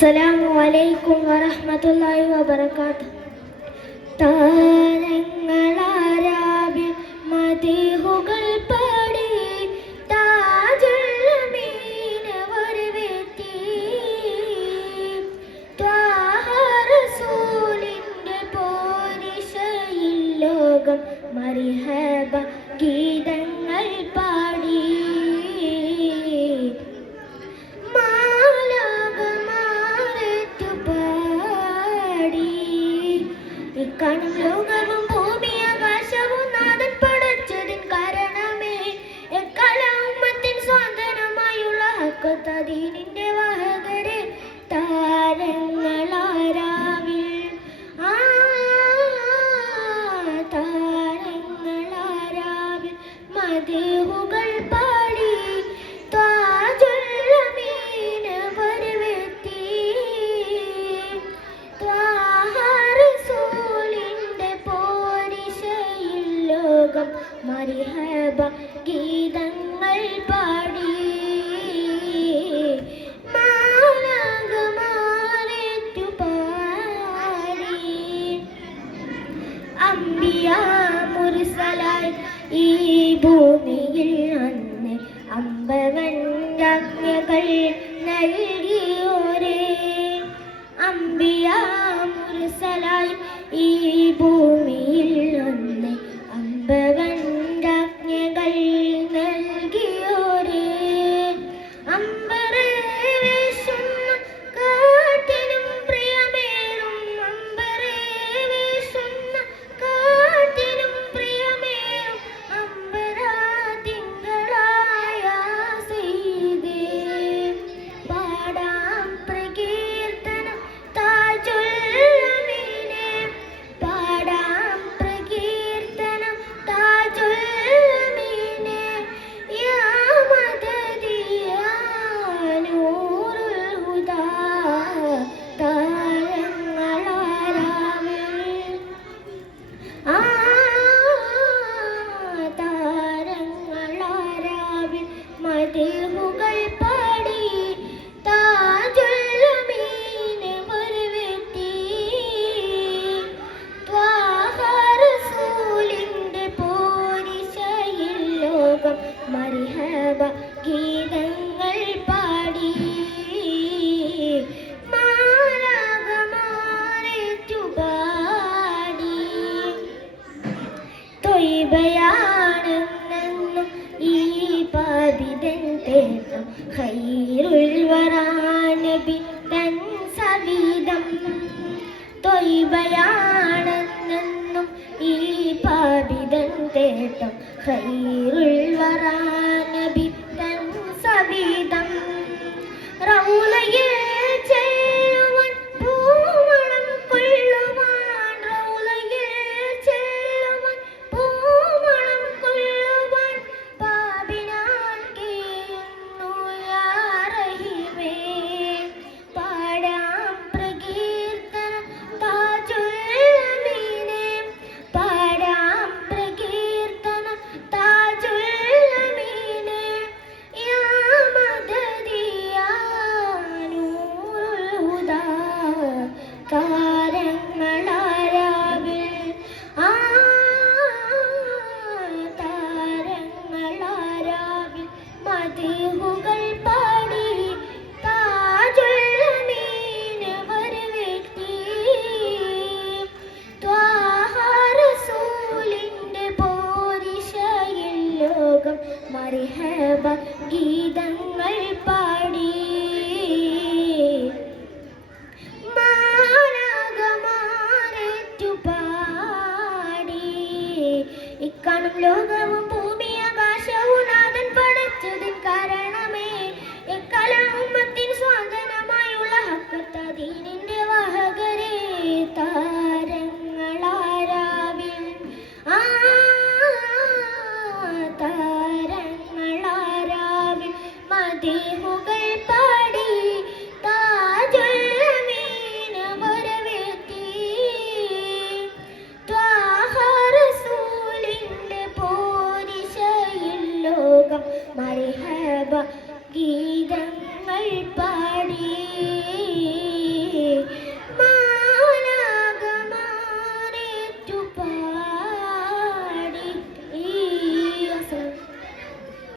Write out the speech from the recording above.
അസ്സലാമു അലൈക്കും വറഹ്മത്തുള്ളാഹി വബറകാതുഹു. താരങ്ങളാരാവിൽ മദീഹുകൾ പാടി താജുൽ അമീനവർ വെത്തി ത്വാഹ റസൂലിന്റെ പോരിശയിൽ ലോകം മർഹബ ഗീതങ്ങൾ പാടി കാണും ലോകവും ഭൂമി ആകാശവും നാഥൻ പടച്ചതിൻ കാരണമേ എക്കാല ഉമ്മത്തിൻ സ്വാതന്ത്ര്യമായുള്ള ഹക്കത്തദീനിന്റെ വാഹകരെ താരങ്ങളാരാവിൽ താരങ്ങളാരാവിൽ മദീഹുകൾ പാടി താജുൽ അമീനവർ വെത്തി മർഹബ ഗീതങ്ങൾ പാടി മാലാഖമാരേറ്റു പാടി അംബിയ മുർസലായി ഈ ഭൂമിയിൽ അന്ന് അമ്പവൻകാജ്ഞകൾ നൽകിയോരേ അംബിയ മുർസലായി ഈ ഭൂമിയിൽ അന്ന് അമ്പവൻകാജ്ഞകൾ നൽകിയോരേ അമ്പറെ വീശുന്ന കാറ്റിനും പ്രിയമേറും അമ്പറെ വീശുന്ന കാറ്റിനും പ്രിയമേറും അമ്പരാ തിങ്കളായ സീതേ പാടാം പ്രകീർത്തനം താജുൽ അമീനെ പാടാം പ്രകീർത്തനം താജുൽ അമീനെ യാ മദദി യാ നൂറുൽ ഹുദാ താരങ്ങളാരാവിൽ താരങ്ങളാരാവിൽ മദീഹുകൾ പാടി താജുൽ അമീനവർ വെത്തി ത്വാഹ റസൂലിന്റെ പോരിശയിൽ ലോകം മർഹബ ഗീതങ്ങൾ പാടി മാലാഖമാരേറ്റു പാടി ത്വയ്ബയാണെന്നും ഈ പാപിതൻ തേട്ടം ഖൈറുൽ വറാ നബി തൻ സവിധം ത്വയ്ബയാണെന്നും ഈ പാപിതൻ തേട്ടം ഖൈറുൽ വറാ നബി